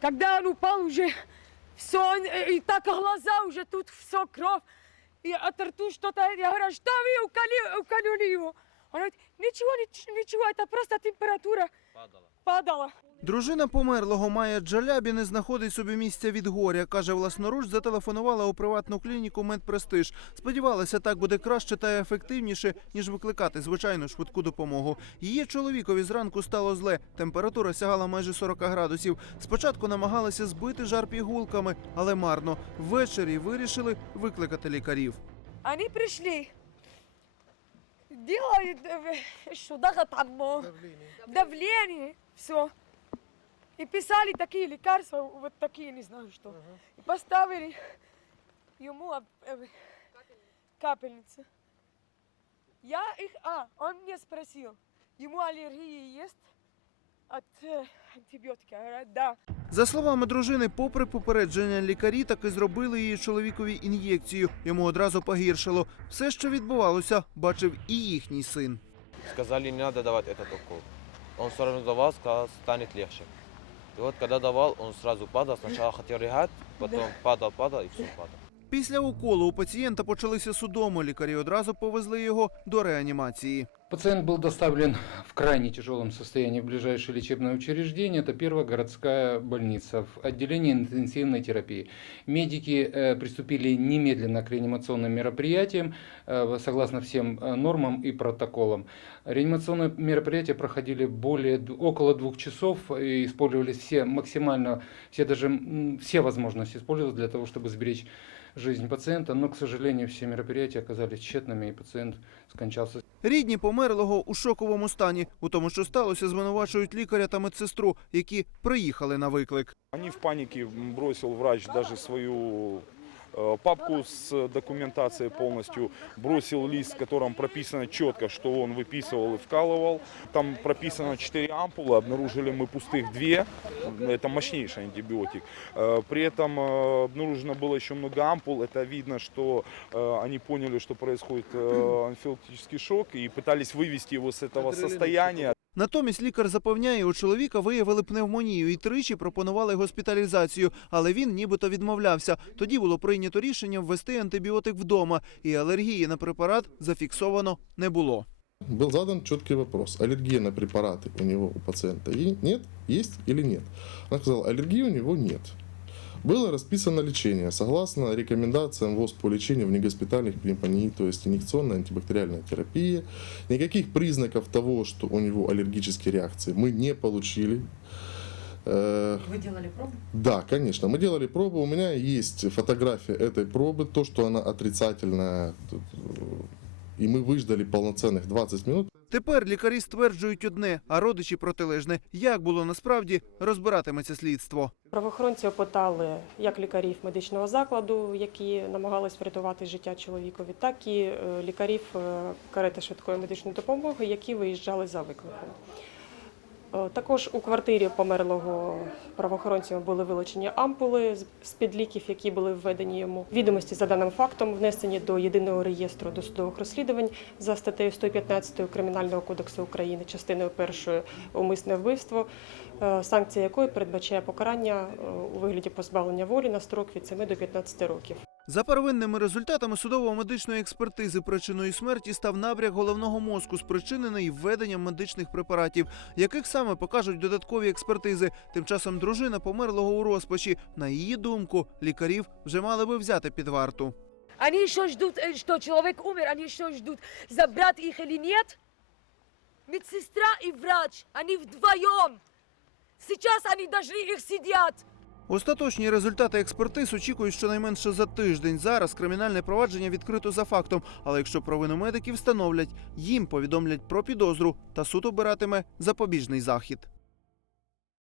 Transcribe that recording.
Когда он упал, уже все, э, и так глаза уже тут все кровь. И от рту что-то, я говорю, что вы уколи, укололи его? Он говорит, ничего, нич- ничего, просто температура падала. Дружина померлого Майя Джалябі не знаходить собі місця від горя. Каже, власноруч зателефонувала у приватну клініку Медпрестиж. Сподівалася, так буде краще та ефективніше, ніж викликати звичайну швидку допомогу. Її чоловікові зранку стало зле. Температура сягала майже 40 градусів. Спочатку намагалися збити жар пігулками, але марно. Ввечері вирішили викликати лікарів. Они пришли. Делают, э, что да, там э, давление, все. И писали такие лекарства, вот такие, не знаю что. И поставили ему об- э, капельницы. Я их, а, он мне спросил, ему аллергия есть от? Я говорю, да. За словами дружини, попри попередження лікарі, таки зробили її чоловікові ін'єкцію. Йому одразу погіршило. Все, що відбувалося, бачив і їхній син. Сказали, не надо давать этот укол. Он все равно давал, сказал, станет легче. И вот когда давал, он сразу падал. Сначала хотел лягать, потом падал, падал и все, падал. Після уколу у пацієнта почалися судоми. Лікарі одразу повезли його до реанімації. Пациент был доставлен в крайне тяжелом состоянии в ближайшее лечебное учреждение. Это первая городская больница в отделении интенсивной терапии. Медики э, приступили немедленно к реанимационным мероприятиям э, согласно всем э, нормам и протоколам. Реанимационные мероприятия проходили более д- около двух часов и использовались все максимально, все даже м, все возможности использовались для того, чтобы сберечь жизнь пациента, но, к сожалению, все мероприятия оказались тщетными, и пациент скончался Рідні померлого у шоковому стані. У тому, що сталося, звинувачують лікаря та медсестру, які приїхали на виклик. Они в панике бросил врач даже свою папку с документацией полностью, бросил лист, в котором прописано четко, что он выписывал и вкалывал. Там прописано 4 ампулы, обнаружили мы пустых 2, это мощнейший антибиотик. Э, При этом э, обнаружено было еще много ампул, это видно, что э, они поняли, что происходит э, анфилактический шок и пытались вывести его с этого состояния. Натомість лікар запевняє, у чоловіка виявили пневмонію і тричі пропонували госпіталізацію, але він нібито відмовлявся. Тоді було прийнято рішення ввести антибіотик вдома, і алергії на препарат зафіксовано не було. был задан четкий вопрос. Аллергия на препараты у него, у пациента и нет, есть или нет. Она сказала, аллергии у него нет. Было расписано лечение согласно рекомендациям ВОЗ по лечению внегоспитальных пневмоний, то есть инъекционная антибактериальная терапия. Никаких признаков того, что у него аллергические реакции мы не получили. Э, Вы делали пробу? Да, конечно. Мы делали пробу. У меня есть фотография этой пробы, то, что она отрицательная. Э, И мы выждали полноценных 20 минут. Тепер лікарі стверджують одне, а родичі протилежне. Як було насправді, розбиратиметься слідство. Правоохоронці опитали як лікарів медичного закладу, які намагались врятувати життя чоловікові, так і е, лікарів е, карети швидкої медичної допомоги, які виїжджали за викликом. Е, Також у квартирі померлого правоохоронцями були вилучені ампули з- з-під ліків, які були введені йому. Відомості за даним фактом внесені до єдиного реєстру досудових розслідувань за статтею 115 Кримінального кодексу України, частиною першої умисне вбивство, е, санкція якої передбачає покарання е, у вигляді позбавлення волі на строк від 7 до 15 років. За первинними результатами судово-медичної експертизи причиною смерті став набряк головного мозку, спричинений введенням медичних препаратів, яких саме покажуть додаткові експертизи. Тим часом дружина померлого у розпачі. На її думку, лікарів вже мали би взяти під варту. Они еще ждут, э, что человек умер, они еще ждут, забрать их или нет. Медсестра и врач, они вдвоем. Сейчас они должны их сидят. Остаточні результати експертиз очікують щонайменше за тиждень. Зараз кримінальне провадження відкрито за фактом. Але якщо провину медиків встановлять, їм повідомлять про підозру та суд обиратиме запобіжний захід.